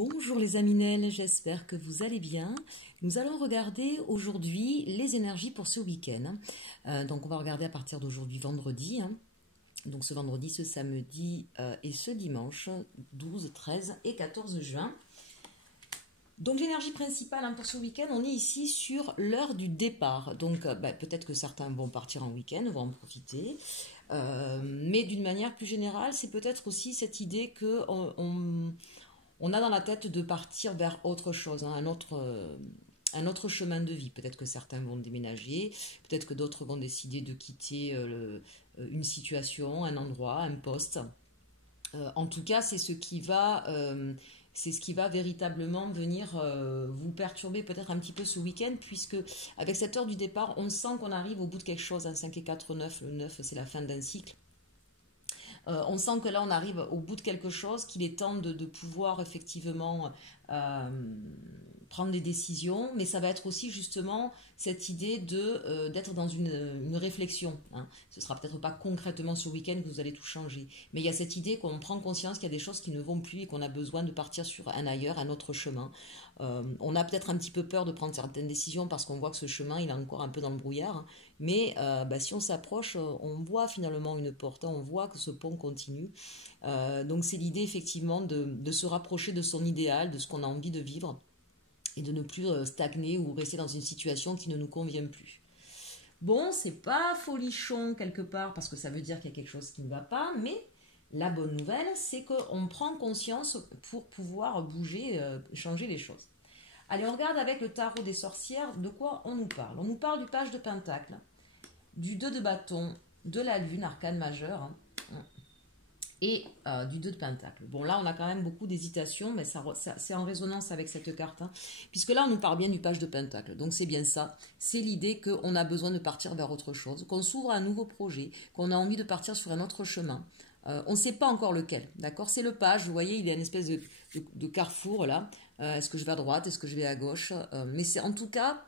Bonjour les Aminelles, j'espère que vous allez bien. Nous allons regarder aujourd'hui les énergies pour ce week-end. Donc on va regarder à partir d'aujourd'hui vendredi. Donc ce vendredi, ce samedi et ce dimanche 12, 13 et 14 juin. Donc l'énergie principale pour ce week-end, on est ici sur l'heure du départ. Donc peut-être que certains vont partir en week-end, vont en profiter. Mais d'une manière plus générale, c'est peut-être aussi cette idée que on a dans la tête de partir vers autre chose, un autre chemin de vie. Peut-être que certains vont déménager, peut-être que d'autres vont décider de quitter une situation, un endroit, un poste. En tout cas, c'est ce qui va véritablement venir vous perturber peut-être un petit peu ce week-end, puisque avec cette heure du départ, on sent qu'on arrive au bout de quelque chose. 5 et 4, 9, le 9, c'est la fin d'un cycle. On sent que là, on arrive au bout de quelque chose, qu'il est temps de pouvoir effectivement prendre des décisions, mais ça va être aussi justement cette idée d'être dans une réflexion. Ce ne sera peut-être pas concrètement ce week-end que vous allez tout changer, mais il y a cette idée qu'on prend conscience qu'il y a des choses qui ne vont plus et qu'on a besoin de partir sur un autre chemin. On a peut-être un petit peu peur de prendre certaines décisions parce qu'on voit que ce chemin, il est encore un peu dans le brouillard, mais si on s'approche, on voit finalement une porte, on voit que ce pont continue. Donc c'est l'idée effectivement de se rapprocher de son idéal, de ce qu'on a envie de vivre, et de ne plus stagner ou rester dans une situation qui ne nous convient plus. Bon, c'est pas folichon quelque part, parce que ça veut dire qu'il y a quelque chose qui ne va pas, mais la bonne nouvelle, c'est qu'on prend conscience pour pouvoir bouger, changer les choses. Allez, on regarde avec le tarot des sorcières de quoi on nous parle. On nous parle du page de Pentacle, du 2 de bâton, de la lune, arcane majeur, et du 2 de Pentacle. Bon, là, on a quand même beaucoup d'hésitation, mais c'est en résonance avec cette carte, puisque là, on nous parle bien du page de Pentacle. Donc, c'est bien ça. C'est l'idée qu'on a besoin de partir vers autre chose, qu'on s'ouvre à un nouveau projet, qu'on a envie de partir sur un autre chemin. On ne sait pas encore lequel, d'accord? C'est le page, vous voyez, il est une espèce de carrefour, là. Est-ce que je vais à droite? Est-ce que je vais à gauche? Mais c'est en tout cas,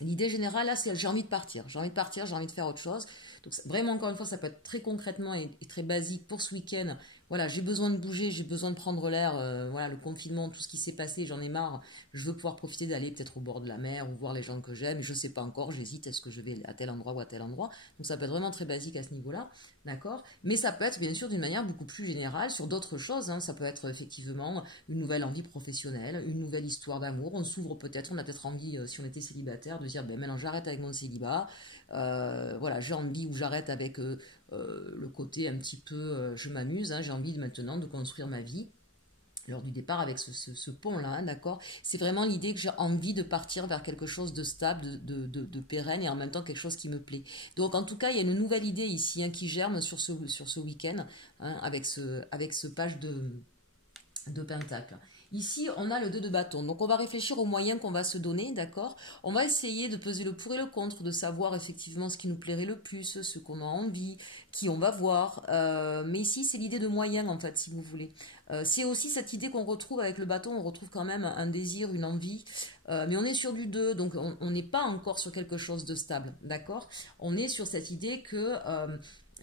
l'idée générale, là, c'est j'ai envie de partir. J'ai envie de partir, j'ai envie de faire autre chose. Donc vraiment, encore une fois, ça peut être très concrètement et très basique pour ce week-end. Voilà, j'ai besoin de bouger, j'ai besoin de prendre l'air. Voilà, le confinement, tout ce qui s'est passé, j'en ai marre. Je veux pouvoir profiter d'aller peut-être au bord de la mer ou voir les gens que j'aime. Je ne sais pas encore, j'hésite, est-ce que je vais à tel endroit ou à tel endroit. Donc ça peut être vraiment très basique à ce niveau-là, d'accord? Mais ça peut être bien sûr d'une manière beaucoup plus générale sur d'autres choses. Ça peut être effectivement une nouvelle envie professionnelle, une nouvelle histoire d'amour. On s'ouvre peut-être, on a peut-être envie, si on était célibataire, de dire maintenant j'arrête avec mon célibat. Voilà, j'ai envie ou j'arrête avec le côté un petit peu je m'amuse, j'ai envie maintenant de construire ma vie lors du départ avec ce pont-là, d'accord? C'est vraiment l'idée que j'ai envie de partir vers quelque chose de stable, de pérenne et en même temps quelque chose qui me plaît. Donc en tout cas, il y a une nouvelle idée ici qui germe sur ce week-end avec ce page de Pentacle. Ici, on a le 2 de bâton. Donc, on va réfléchir aux moyens qu'on va se donner, d'accord? On va essayer de peser le pour et le contre, de savoir effectivement ce qui nous plairait le plus, ce qu'on a envie, qui on va voir. Mais ici, c'est l'idée de moyens, en fait, si vous voulez. C'est aussi cette idée qu'on retrouve avec le bâton. On retrouve quand même un désir, une envie. Mais on est sur du 2, donc on n'est pas encore sur quelque chose de stable, d'accord? On est sur cette idée que...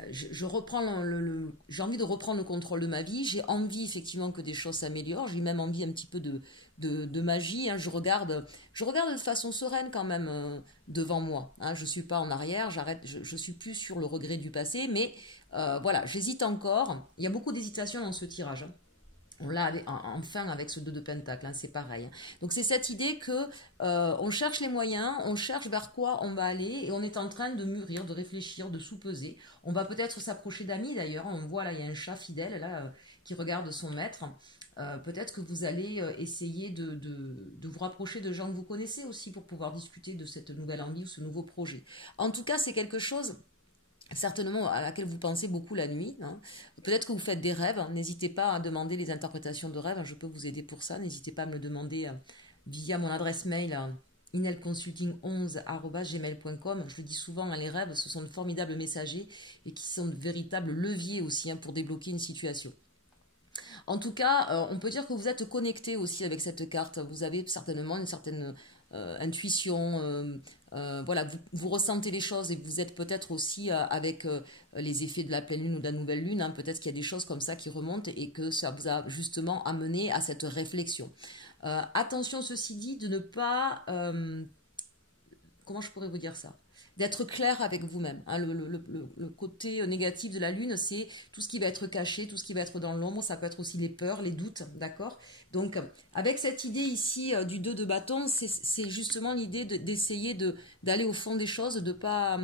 j'ai envie de reprendre le contrôle de ma vie, j'ai envie effectivement que des choses s'améliorent, j'ai même envie un petit peu de magie, je regarde de façon sereine quand même devant moi, je ne suis pas en arrière, je suis plus sur le regret du passé, mais voilà, j'hésite encore, il y a beaucoup d'hésitation dans ce tirage. On l'a enfin avec ce 2 de Pentacle, c'est pareil. Donc c'est cette idée que on cherche les moyens, on cherche vers quoi on va aller et on est en train de mûrir, de réfléchir, de sous-peser. On va peut-être s'approcher d'amis d'ailleurs. On voit là, il y a un chat fidèle là qui regarde son maître. Peut-être que vous allez essayer de vous rapprocher de gens que vous connaissez aussi pour pouvoir discuter de cette nouvelle envie ou ce nouveau projet. En tout cas, c'est quelque chose... certainement à laquelle vous pensez beaucoup la nuit. Peut-être que vous faites des rêves. N'hésitez pas à demander les interprétations de rêves. Je peux vous aider pour ça. N'hésitez pas à me le demander via mon adresse mail inelconsulting11@gmail.com. Je le dis souvent, les rêves, ce sont de formidables messagers et qui sont de véritables leviers aussi pour débloquer une situation. En tout cas, on peut dire que vous êtes connecté aussi avec cette carte. Vous avez certainement une certaine intuition, voilà, vous ressentez les choses et vous êtes peut-être aussi avec les effets de la pleine lune ou de la nouvelle lune, hein, peut-être qu'il y a des choses comme ça qui remontent et que ça vous a justement amené à cette réflexion. Attention, ceci dit, de ne pas... comment je pourrais vous dire ça? D'être clair avec vous-même. Hein. Le côté négatif de la lune, c'est tout ce qui va être caché, tout ce qui va être dans l'ombre. Ça peut être aussi les peurs, les doutes, d'accord? Donc, avec cette idée ici du 2 de bâton, c'est justement l'idée d'essayer d'aller au fond des choses, de pas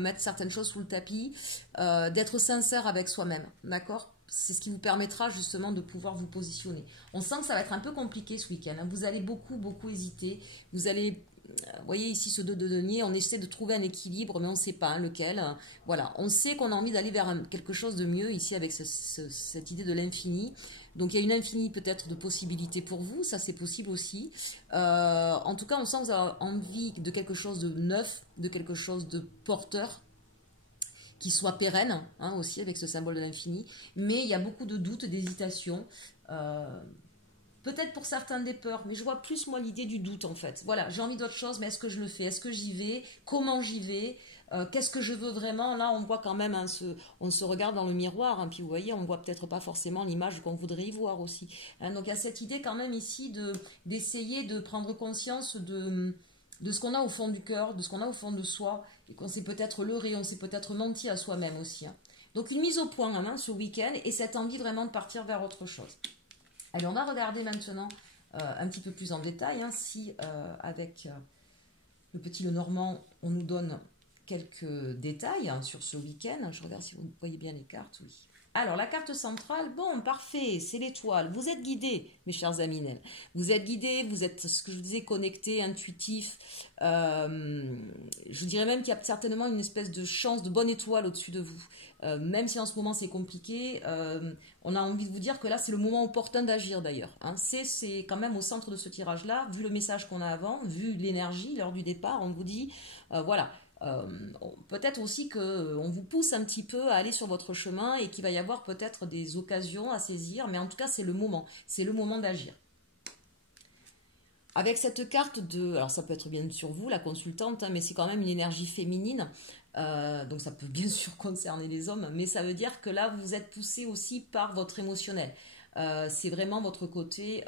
mettre certaines choses sous le tapis, d'être sincère avec soi-même, d'accord? C'est ce qui vous permettra justement de pouvoir vous positionner. On sent que ça va être un peu compliqué ce week-end. Hein. Vous allez beaucoup hésiter. Vous allez... Vous voyez ici ce 2 de denier, on essaie de trouver un équilibre, mais on ne sait pas lequel. Voilà, on sait qu'on a envie d'aller vers quelque chose de mieux ici avec cette idée de l'infini. Donc il y a une infinie peut-être de possibilités pour vous, ça c'est possible aussi. En tout cas, on sent que vous avez envie de quelque chose de neuf, de quelque chose de porteur, qui soit pérenne, hein, aussi avec ce symbole de l'infini. Mais il y a beaucoup de doutes, d'hésitations. Peut-être pour certains des peurs, mais je vois plus moi l'idée du doute en fait. Voilà, j'ai envie d'autre chose, mais est-ce que je le fais? Est-ce que j'y vais? Comment j'y vais? Qu'est-ce que je veux vraiment? Là, on voit quand même, hein, on se regarde dans le miroir, hein, puis vous voyez, on voit peut-être pas forcément l'image qu'on voudrait y voir aussi. Hein, donc il y a cette idée quand même ici d'essayer de prendre conscience de ce qu'on a au fond du cœur, de ce qu'on a au fond de soi, et qu'on s'est peut-être leurré, on s'est peut-être menti à soi-même aussi. Hein. Donc une mise au point hein, ce week-end, et cette envie vraiment de partir vers autre chose. Allez, on va regarder maintenant un petit peu plus en détail, hein, si avec le petit Lenormand, on nous donne quelques détails hein, sur ce week-end. Je regarde si vous voyez bien les cartes, oui. Alors, la carte centrale, bon, parfait, c'est l'étoile. Vous êtes guidés, mes chers amis. Vous êtes guidés, vous êtes, ce que je vous disais, connectés, intuitifs. Je dirais même qu'il y a certainement une espèce de chance, de bonne étoile au-dessus de vous. Même si en ce moment c'est compliqué, on a envie de vous dire que là c'est le moment opportun d'agir d'ailleurs. Hein. C'est quand même au centre de ce tirage-là, vu le message qu'on a avant, vu l'énergie, l'heure du départ, on vous dit, voilà, peut-être aussi qu'on vous pousse un petit peu à aller sur votre chemin et qu'il va y avoir peut-être des occasions à saisir, mais en tout cas c'est le moment d'agir. Avec cette carte alors ça peut être bien sûr vous, la consultante, hein, mais c'est quand même une énergie féminine, donc ça peut bien sûr concerner les hommes, mais ça veut dire que là vous êtes poussé aussi par votre émotionnel. C'est vraiment votre côté,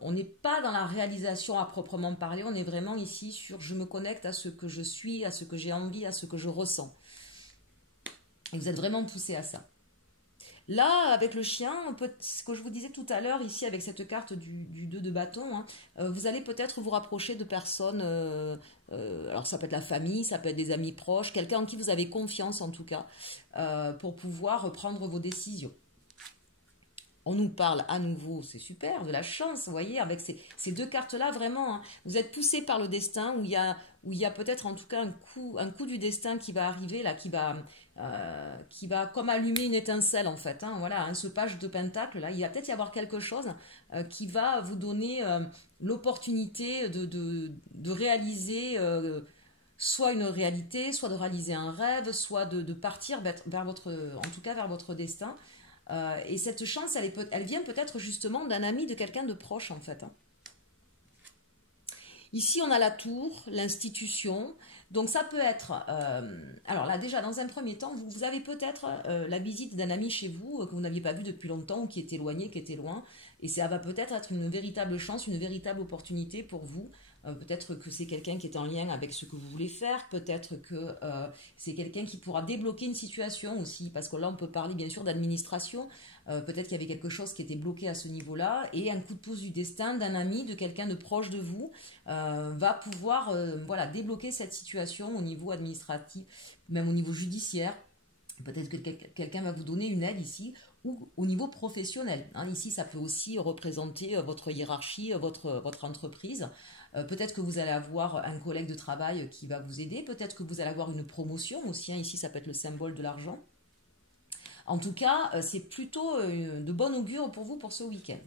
on n'est pas dans la réalisation à proprement parler, on est vraiment ici sur je me connecte à ce que je suis, à ce que j'ai envie, à ce que je ressens. Et vous êtes vraiment poussé à ça. Là, avec le chien, ce que je vous disais tout à l'heure, ici avec cette carte du 2 de bâton, hein, vous allez peut-être vous rapprocher de personnes, alors ça peut être la famille, ça peut être des amis proches, quelqu'un en qui vous avez confiance en tout cas, pour pouvoir prendre vos décisions. On nous parle à nouveau, c'est super, de la chance, vous voyez, avec ces deux cartes-là, vraiment, hein, vous êtes poussé par le destin, où il y a peut-être en tout cas un coup du destin qui va arriver, là, qui va comme allumer une étincelle, en fait. Hein, voilà, hein, ce page de pentacle, là, il va peut-être y avoir quelque chose qui va vous donner l'opportunité de réaliser soit une réalité, soit de réaliser un rêve, soit de partir vers votre destin. Et cette chance, elle vient peut-être justement d'un ami, de quelqu'un de proche en fait. Hein. Ici, on a la tour, l'institution. Donc ça peut être... alors là, déjà, dans un premier temps, vous avez peut-être la visite d'un ami chez vous que vous n'aviez pas vu depuis longtemps ou qui est éloigné, qui était loin. Et ça va peut-être être une véritable chance, une véritable opportunité pour vous. Peut-être que c'est quelqu'un qui est en lien avec ce que vous voulez faire, peut-être que c'est quelqu'un qui pourra débloquer une situation aussi, parce que là on peut parler bien sûr d'administration, peut-être qu'il y avait quelque chose qui était bloqué à ce niveau-là, et un coup de pouce du destin d'un ami, de quelqu'un de proche de vous, va pouvoir voilà, débloquer cette situation au niveau administratif, même au niveau judiciaire. Peut-être que quelqu'un va vous donner une aide ici, ou au niveau professionnel. Hein, ici, ça peut aussi représenter votre hiérarchie, votre entreprise. Peut-être que vous allez avoir un collègue de travail qui va vous aider. Peut-être que vous allez avoir une promotion aussi. Hein, ici, ça peut être le symbole de l'argent. En tout cas, c'est plutôt de bon augure pour vous pour ce week-end.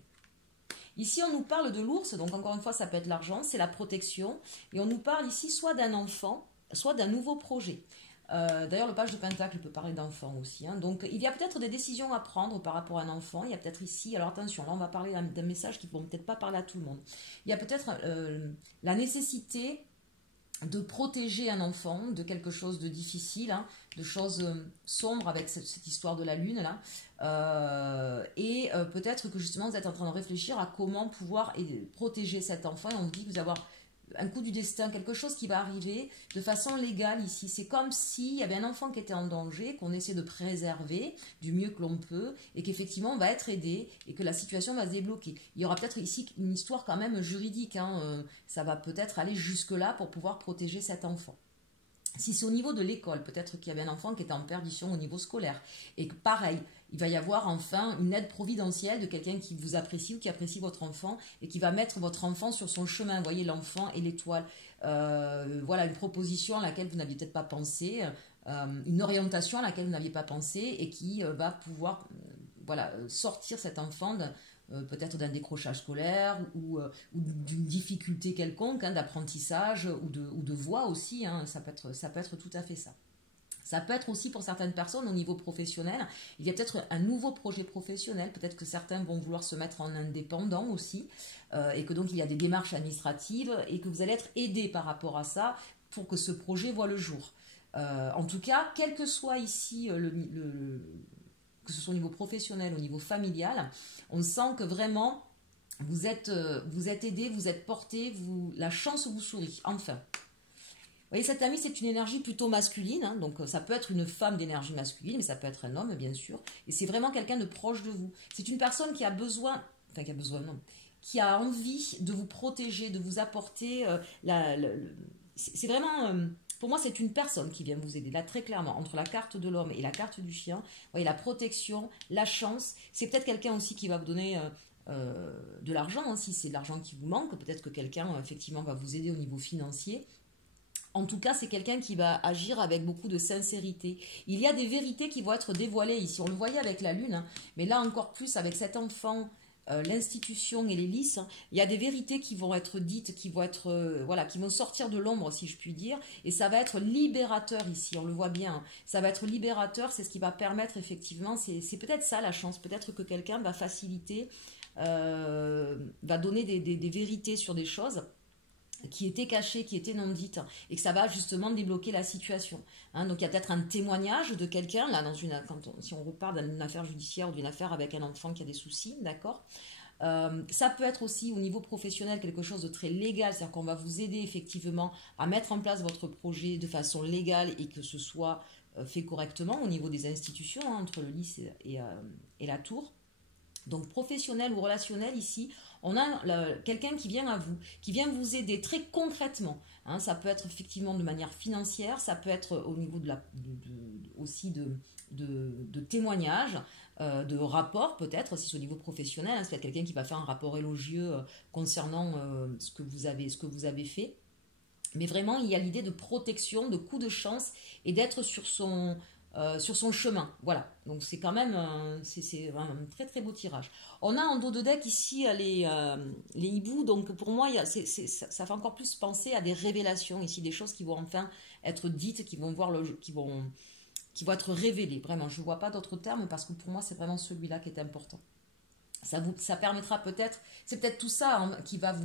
Ici, on nous parle de l'ours. Donc, encore une fois, ça peut être l'argent. C'est la protection. Et on nous parle ici soit d'un enfant, soit d'un nouveau projet. D'ailleurs, le page de Pentacle peut parler d'enfant aussi. Hein. Donc, il y a peut-être des décisions à prendre par rapport à un enfant. Il y a peut-être ici, alors attention, là on va parler d'un message qui ne vont peut-être pas parler à tout le monde. Il y a peut-être la nécessité de protéger un enfant de quelque chose de difficile, hein, de choses sombres avec cette histoire de la lune là, peut-être que justement vous êtes en train de réfléchir à comment pouvoir protéger cet enfant, et on vous dit que vous avez un coup du destin, quelque chose qui va arriver de façon légale ici. C'est comme s'il y avait un enfant qui était en danger, qu'on essaie de préserver du mieux que l'on peut, et qu'effectivement on va être aidé, et que la situation va se débloquer. Il y aura peut-être ici une histoire quand même juridique, hein, ça va peut-être aller jusque-là pour pouvoir protéger cet enfant. Si c'est au niveau de l'école, peut-être qu'il y avait un enfant qui était en perdition au niveau scolaire, et que pareil, il va y avoir enfin une aide providentielle de quelqu'un qui vous apprécie ou qui apprécie votre enfant et qui va mettre votre enfant sur son chemin. Vous voyez, l'enfant et l'étoile. Voilà une proposition à laquelle vous n'aviez peut-être pas pensé, une orientation à laquelle vous n'aviez pas pensé et qui va pouvoir sortir cet enfant peut-être d'un décrochage scolaire ou d'une difficulté quelconque, hein, d'apprentissage ou de voix aussi, hein, ça peut être tout à fait ça. Ça peut être aussi pour certaines personnes au niveau professionnel, il y a peut-être un nouveau projet professionnel, peut-être que certains vont vouloir se mettre en indépendant aussi, et que donc il y a des démarches administratives et que vous allez être aidé par rapport à ça pour que ce projet voit le jour. En tout cas, quel que soit ici que ce soit au niveau professionnel, au niveau familial, on sent que vraiment vous êtes aidé, vous êtes porté, la chance vous sourit, enfin. Vous voyez, cette amie, c'est une énergie plutôt masculine, hein, donc ça peut être une femme d'énergie masculine, mais ça peut être un homme, bien sûr, et c'est vraiment quelqu'un de proche de vous. C'est une personne qui a besoin, non, qui a envie de vous protéger, de vous apporter, c'est vraiment, pour moi, c'est une personne qui vient vous aider, là, très clairement, entre la carte de l'homme et la carte du chien, vous voyez, la protection, la chance, c'est peut-être quelqu'un aussi qui va vous donner de l'argent, hein, si c'est de l'argent qui vous manque, peut-être que quelqu'un, effectivement, va vous aider au niveau financier. En tout cas, c'est quelqu'un qui va agir avec beaucoup de sincérité. Il y a des vérités qui vont être dévoilées ici. On le voyait avec la lune, hein, mais là encore plus avec cet enfant, l'institution et les lys. Hein, il y a des vérités qui vont être dites, qui vont être, qui vont sortir de l'ombre, si je puis dire. Et ça va être libérateur ici. On le voit bien. Hein. Ça va être libérateur. C'est ce qui va permettre effectivement. C'est peut-être ça la chance. Peut-être que quelqu'un va faciliter, va donner des vérités sur des choses qui étaient cachées, qui étaient non dites, et que ça va justement débloquer la situation. Hein, donc il y a peut-être un témoignage de quelqu'un, là, si on repart d'une affaire judiciaire ou d'une affaire avec un enfant qui a des soucis, d'accord. Ça peut être aussi au niveau professionnel quelque chose de très légal, c'est-à-dire qu'on va vous aider effectivement à mettre en place votre projet de façon légale et que ce soit fait correctement au niveau des institutions, hein, entre le lys et la tour. Donc professionnel ou relationnel ici, on a quelqu'un qui vient à vous, qui vient vous aider très concrètement. Hein, ça peut être effectivement de manière financière, ça peut être au niveau aussi de témoignages, de rapports peut-être, si c'est au niveau professionnel. Hein, c'est quelqu'un qui va faire un rapport élogieux concernant ce que vous avez fait. Mais vraiment, il y a l'idée de protection, de coup de chance et d'être sur son chemin, voilà. Donc c'est quand même c'est un très très beau tirage. On a en dos de deck ici les hiboux, donc pour moi ça fait encore plus penser à des révélations ici, des choses qui vont enfin être dites, qui vont être révélées. Vraiment, je ne vois pas d'autres termes parce que pour moi c'est vraiment celui-là qui est important. Ça permettra peut-être, c'est peut-être tout ça hein, qui va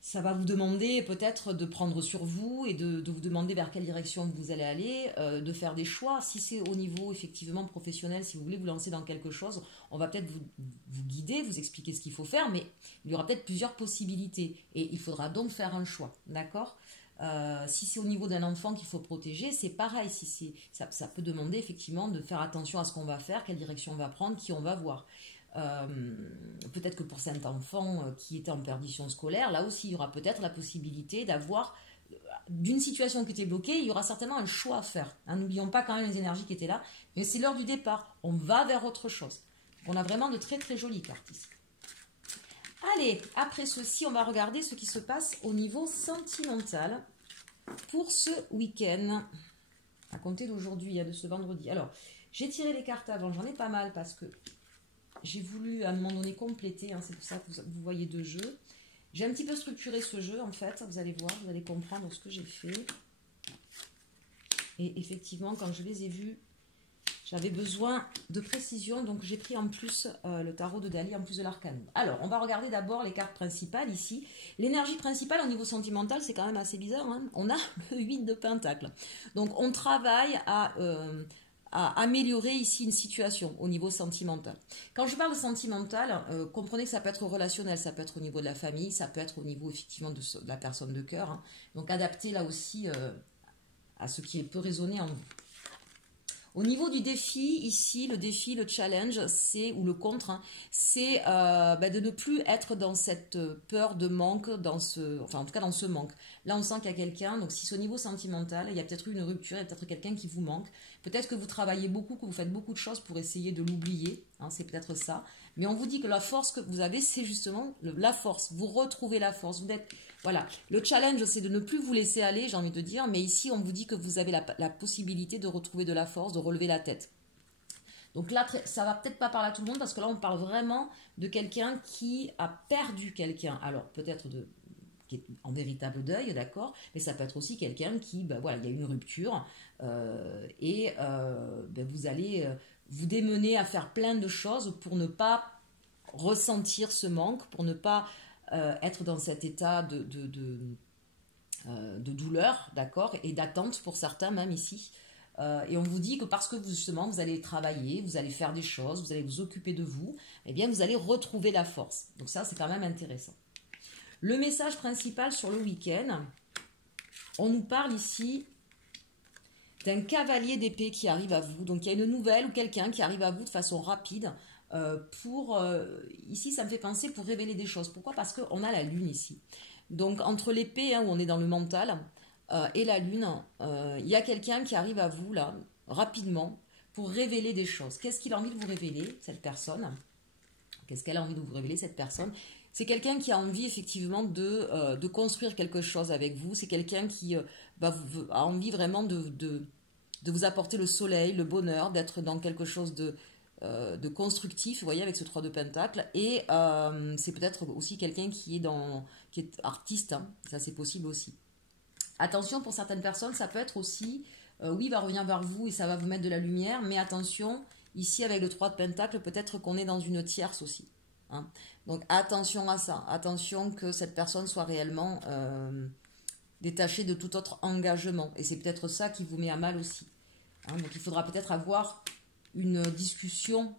ça va vous demander peut-être de prendre sur vous et de vous demander vers quelle direction vous allez aller, de faire des choix. Si c'est au niveau effectivement professionnel, si vous voulez vous lancer dans quelque chose, on va peut-être vous guider, vous expliquer ce qu'il faut faire, mais il y aura peut-être plusieurs possibilités et il faudra donc faire un choix, d'accord ? Si c'est au niveau d'un enfant qu'il faut protéger, c'est pareil. Ça peut demander effectivement de faire attention à ce qu'on va faire, quelle direction on va prendre, qui on va voir. Peut-être que pour cet enfant qui était en perdition scolaire, là aussi il y aura peut-être la possibilité d'avoir d'une situation qui était bloquée, il y aura certainement un choix à faire. Hein, n'oublions pas quand même les énergies qui étaient là, mais c'est l'heure du départ. On va vers autre chose. On a vraiment de très très jolies cartes ici. Allez, après ceci, on va regarder ce qui se passe au niveau sentimental pour ce week-end, à compter d'aujourd'hui, de ce vendredi. Alors, j'ai tiré les cartes avant, j'en ai pas mal parce que j'ai voulu à un moment donné compléter, hein, c'est pour ça que vous voyez deux jeux. J'ai un petit peu structuré ce jeu en fait, vous allez voir, vous allez comprendre ce que j'ai fait. Et effectivement, quand je les ai vus, j'avais besoin de précision, donc j'ai pris en plus le tarot de Dali, en plus de l'arcane. Alors, on va regarder d'abord les cartes principales ici. L'énergie principale au niveau sentimental, c'est quand même assez bizarre, hein. On a le 8 de Pentacle. Donc, on travaille à améliorer ici une situation au niveau sentimental. Quand je parle de sentimental, comprenez que ça peut être relationnel, ça peut être au niveau de la famille, ça peut être au niveau effectivement de la personne de cœur, hein. Donc, adapté là aussi à ce qui peut résonner en vous. Au niveau du défi, ici, le défi, le challenge, c'est, ou le contre, hein, c'est de ne plus être dans cette peur de manque, enfin en tout cas dans ce manque. Là, on sent qu'il y a quelqu'un, donc si c'est au niveau sentimental, il y a peut-être eu une rupture, il y a peut-être quelqu'un qui vous manque. Peut-être que vous travaillez beaucoup, que vous faites beaucoup de choses pour essayer de l'oublier, hein, c'est peut-être ça. Mais on vous dit que la force que vous avez, c'est justement la force. Vous retrouvez la force. Vous êtes, voilà. Le challenge, c'est de ne plus vous laisser aller, j'ai envie de dire. Mais ici, on vous dit que vous avez la possibilité de retrouver de la force, de relever la tête. Donc là, ça va peut-être pas parler à tout le monde parce que là, on parle vraiment de quelqu'un qui a perdu quelqu'un. Alors, peut-être qui est en véritable deuil, d'accord, mais ça peut être aussi quelqu'un qui, voilà, il y a une rupture vous allez vous démener à faire plein de choses pour ne pas ressentir ce manque, pour ne pas être dans cet état de douleur, d'accord, et d'attente pour certains même ici. Et on vous dit que parce que justement vous allez travailler, vous allez faire des choses, vous allez vous occuper de vous, eh bien vous allez retrouver la force. Donc ça, c'est quand même intéressant. Le message principal sur le week-end, on nous parle ici d'un cavalier d'épée qui arrive à vous. Donc il y a une nouvelle ou quelqu'un qui arrive à vous de façon rapide ici ça me fait penser pour révéler des choses. Pourquoi? Parce qu'on a la lune ici. Donc entre l'épée, hein, où on est dans le mental, et la lune, il y a quelqu'un qui arrive à vous là, rapidement, pour révéler des choses. Qu'est-ce qu'il a envie de vous révéler, cette personne? Qu'est-ce qu'elle a envie de vous révéler, cette personne? C'est quelqu'un qui a envie effectivement de construire quelque chose avec vous. C'est quelqu'un qui a envie vraiment de vous apporter le soleil, le bonheur, d'être dans quelque chose de constructif, vous voyez, avec ce 3 de Pentacle. Et c'est peut-être aussi quelqu'un qui est artiste, hein. Ça c'est possible aussi. Attention, pour certaines personnes, ça peut être aussi, oui, il va revenir vers vous et ça va vous mettre de la lumière, mais attention, ici avec le 3 de Pentacle, peut-être qu'on est dans une tierce aussi, hein. Donc attention à ça, attention que cette personne soit réellement détachée de tout autre engagement. Et c'est peut-être ça qui vous met à mal aussi, hein. Donc il faudra peut-être avoir une discussion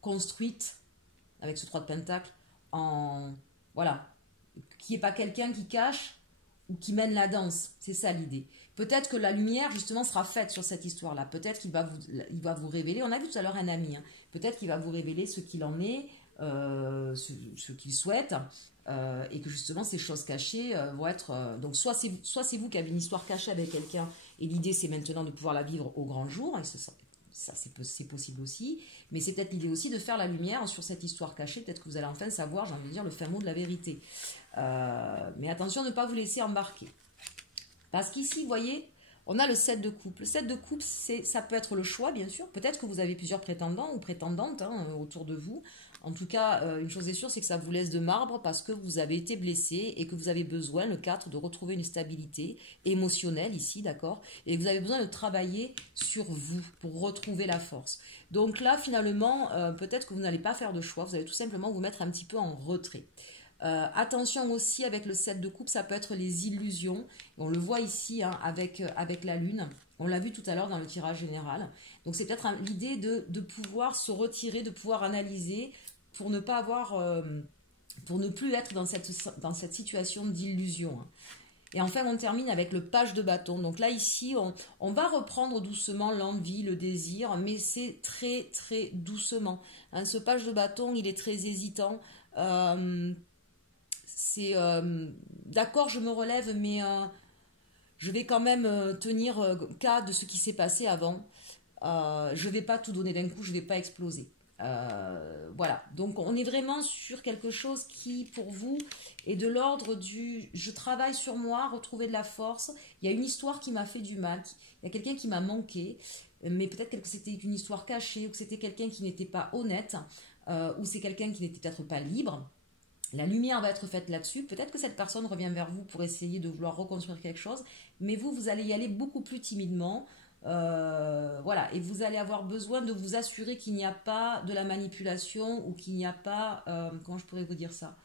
construite avec ce 3 de Pentacle, voilà, qui n'est pas quelqu'un qui cache ou qui mène la danse. C'est ça l'idée. Peut-être que la lumière, justement, sera faite sur cette histoire-là. Peut-être qu'il va vous révéler, on a vu tout à l'heure un ami, hein. Peut-être qu'il va vous révéler ce qu'il en est, ce qu'il souhaite, et que justement ces choses cachées vont être... donc soit c'est vous qui avez une histoire cachée avec quelqu'un, et l'idée c'est maintenant de pouvoir la vivre au grand jour, et ça c'est possible aussi, mais c'est peut-être l'idée aussi de faire la lumière sur cette histoire cachée. Peut-être que vous allez enfin savoir, j'ai envie de dire, le fin mot de la vérité. Mais attention de ne pas vous laisser embarquer. Parce qu'ici, vous voyez, on a le 7 de coupe. Le 7 de coupe, ça peut être le choix, bien sûr. Peut-être que vous avez plusieurs prétendants ou prétendantes, hein, autour de vous. En tout cas, une chose est sûre, c'est que ça vous laisse de marbre parce que vous avez été blessé et que vous avez besoin, le 4, de retrouver une stabilité émotionnelle ici, d'accord? Et vous avez besoin de travailler sur vous pour retrouver la force. Donc là, finalement, peut-être que vous n'allez pas faire de choix. Vous allez tout simplement vous mettre un petit peu en retrait. Attention aussi avec le 7 de coupe, ça peut être les illusions. On le voit ici, hein, avec la lune. On l'a vu tout à l'heure dans le tirage général. Donc c'est peut-être l'idée de pouvoir se retirer, de pouvoir analyser pour ne pas avoir, pour ne plus être dans cette situation d'illusion, hein. Et enfin, on termine avec le page de bâton. Donc là, ici, on va reprendre doucement l'envie, le désir, mais c'est très, très doucement, hein. Ce page de bâton, il est très hésitant. D'accord, je me relève, mais je vais quand même tenir cas de ce qui s'est passé avant. Je ne vais pas tout donner d'un coup, je ne vais pas exploser. Voilà, donc on est vraiment sur quelque chose qui, pour vous, est de l'ordre du « je travaille sur moi, retrouver de la force ». Il y a une histoire qui m'a fait du mal, il y a quelqu'un qui m'a manqué, mais peut-être que c'était une histoire cachée, ou que c'était quelqu'un qui n'était pas honnête, ou c'est quelqu'un qui n'était peut-être pas libre. La lumière va être faite là-dessus. Peut-être que cette personne revient vers vous pour essayer de vouloir reconstruire quelque chose, mais vous allez y aller beaucoup plus timidement. Voilà, et vous allez avoir besoin de vous assurer qu'il n'y a pas de la manipulation ou qu'il n'y a pas... comment je pourrais vous dire ça?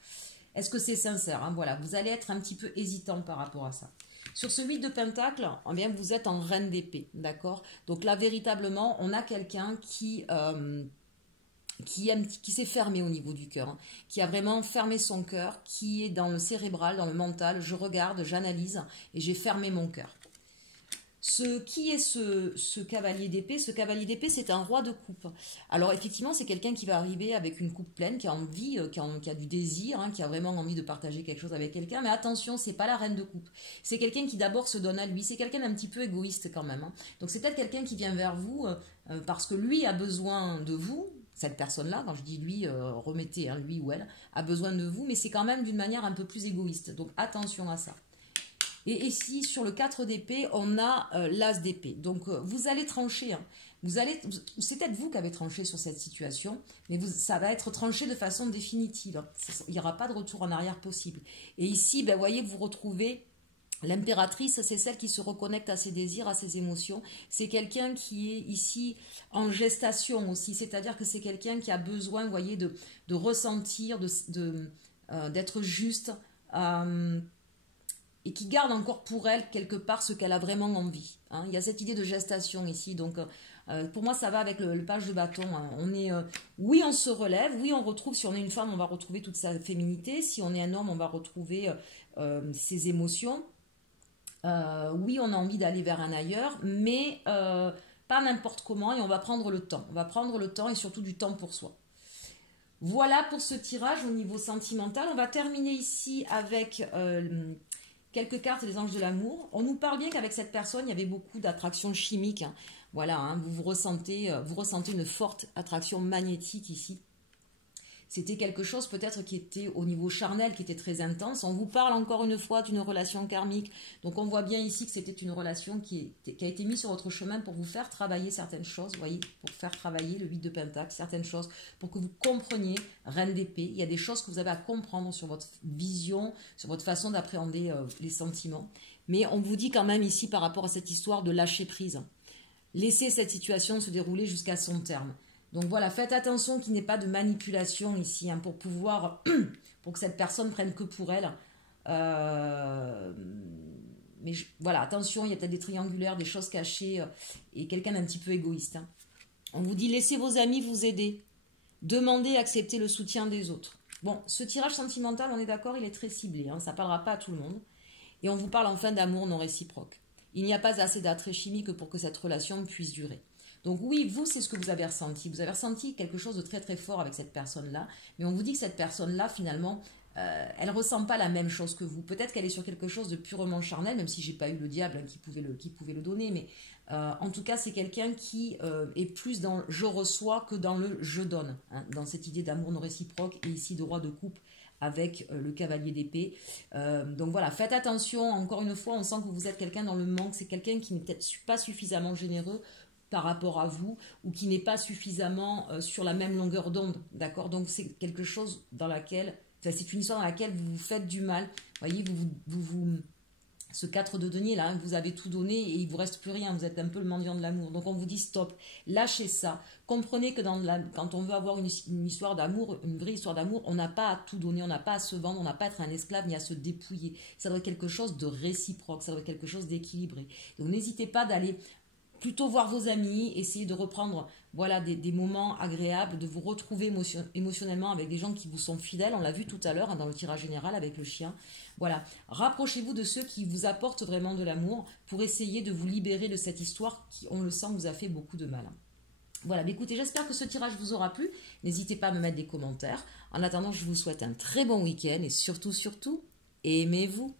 Est-ce que c'est sincère, hein? Voilà, vous allez être un petit peu hésitant par rapport à ça. Sur ce 8 de Pentacle, eh bien, vous êtes en reine d'épée, d'accord? Donc là, véritablement, on a quelqu'un qui s'est fermé au niveau du cœur, hein, qui a vraiment fermé son cœur, qui est dans le cérébral, dans le mental. Je regarde, j'analyse et j'ai fermé mon cœur. Qui est ce cavalier d'épée? Ce cavalier d'épée, c'est un roi de coupe. Alors effectivement, c'est quelqu'un qui va arriver avec une coupe pleine, qui a envie, qui a du désir, hein, qui a vraiment envie de partager quelque chose avec quelqu'un. Mais attention, c'est pas la reine de coupe. C'est quelqu'un qui d'abord se donne à lui. C'est quelqu'un d'un petit peu égoïste quand même, hein. Donc c'est peut-être quelqu'un qui vient vers vous parce que lui a besoin de vous. Cette personne-là, quand je dis lui, remettez, hein, lui ou elle, a besoin de vous, mais c'est quand même d'une manière un peu plus égoïste. Donc attention à ça. Et ici, sur le 4 d'épée, on a l'as d'épée. Donc, vous allez trancher. Hein. C'est peut-être vous qui avez tranché sur cette situation, mais ça va être tranché de façon définitive. Hein. Il n'y aura pas de retour en arrière possible. Et ici, ben, voyez, vous retrouvez l'impératrice, c'est celle qui se reconnecte à ses désirs, à ses émotions. C'est quelqu'un qui est ici en gestation aussi. C'est-à-dire que c'est quelqu'un qui a besoin, vous voyez, de ressentir, d'être juste. Et qui garde encore pour elle quelque part ce qu'elle a vraiment envie. Hein. Il y a cette idée de gestation ici, donc pour moi ça va avec le page de bâton. Hein. Oui, on se relève, oui, on retrouve, si on est une femme, on va retrouver toute sa féminité, si on est un homme, on va retrouver ses émotions. Oui, on a envie d'aller vers un ailleurs, mais pas n'importe comment, et on va prendre le temps. On va prendre le temps et surtout du temps pour soi. Voilà pour ce tirage au niveau sentimental. On va terminer ici avec... quelques cartes des anges de l'amour. On nous parle bien qu'avec cette personne, il y avait beaucoup d'attractions chimiques. Hein. Voilà, hein, vous ressentez une forte attraction magnétique ici. C'était quelque chose peut-être qui était au niveau charnel, qui était très intense. On vous parle encore une fois d'une relation karmique. Donc on voit bien ici que c'était une relation qui a été mise sur votre chemin pour vous faire travailler certaines choses, vous voyez, pour faire travailler le 8 de Pentacle, certaines choses, pour que vous compreniez, reine d'épée. Il y a des choses que vous avez à comprendre sur votre vision, sur votre façon d'appréhender les sentiments. Mais on vous dit quand même ici par rapport à cette histoire de lâcher prise. Laissez cette situation se dérouler jusqu'à son terme. Donc voilà, faites attention qu'il n'y ait pas de manipulation ici, hein, pour que cette personne prenne que pour elle. Mais voilà, attention, il y a peut-être des triangulaires, des choses cachées, et quelqu'un d'un petit peu égoïste. Hein. On vous dit, laissez vos amis vous aider. Demandez, acceptez le soutien des autres. Bon, ce tirage sentimental, on est d'accord, il est très ciblé, hein, ça ne parlera pas à tout le monde. Et on vous parle enfin d'amour non réciproque. Il n'y a pas assez d'attrait chimique pour que cette relation puisse durer. Donc oui, vous, c'est ce que vous avez ressenti. Vous avez ressenti quelque chose de très très fort avec cette personne-là. Mais on vous dit que cette personne-là, finalement, elle ne ressent pas la même chose que vous. Peut-être qu'elle est sur quelque chose de purement charnel, même si je n'ai pas eu le diable, hein, qui pouvait le donner. Mais en tout cas, c'est quelqu'un qui est plus dans le « je reçois » que dans le « je donne», hein, dans cette idée d'amour non réciproque et ici de roi de coupe avec le cavalier d'épée. Donc voilà, faites attention. Encore une fois, on sent que vous êtes quelqu'un dans le manque. C'est quelqu'un qui n'est peut-être pas suffisamment généreux par rapport à vous, ou qui n'est pas suffisamment sur la même longueur d'onde, d'accord? Donc c'est quelque chose dans laquelle, c'est une histoire dans laquelle vous vous faites du mal. Voyez, ce 4 de denier là, hein, vous avez tout donné et il vous reste plus rien, vous êtes un peu le mendiant de l'amour. Donc on vous dit stop, lâchez ça. Comprenez que quand on veut avoir une histoire d'amour, une vraie histoire d'amour, on n'a pas à tout donner, on n'a pas à se vendre, on n'a pas à être un esclave ni à se dépouiller. Ça doit être quelque chose de réciproque, ça doit être quelque chose d'équilibré. Donc n'hésitez pas d'aller plutôt voir vos amis, essayer de reprendre voilà, des moments agréables, de vous retrouver émotionnellement avec des gens qui vous sont fidèles. On l'a vu tout à l'heure, hein, dans le tirage général avec le chien. Voilà, rapprochez-vous de ceux qui vous apportent vraiment de l'amour pour essayer de vous libérer de cette histoire qui, on le sent, vous a fait beaucoup de mal. Voilà, mais écoutez, j'espère que ce tirage vous aura plu. N'hésitez pas à me mettre des commentaires. En attendant, je vous souhaite un très bon week-end et surtout, aimez-vous.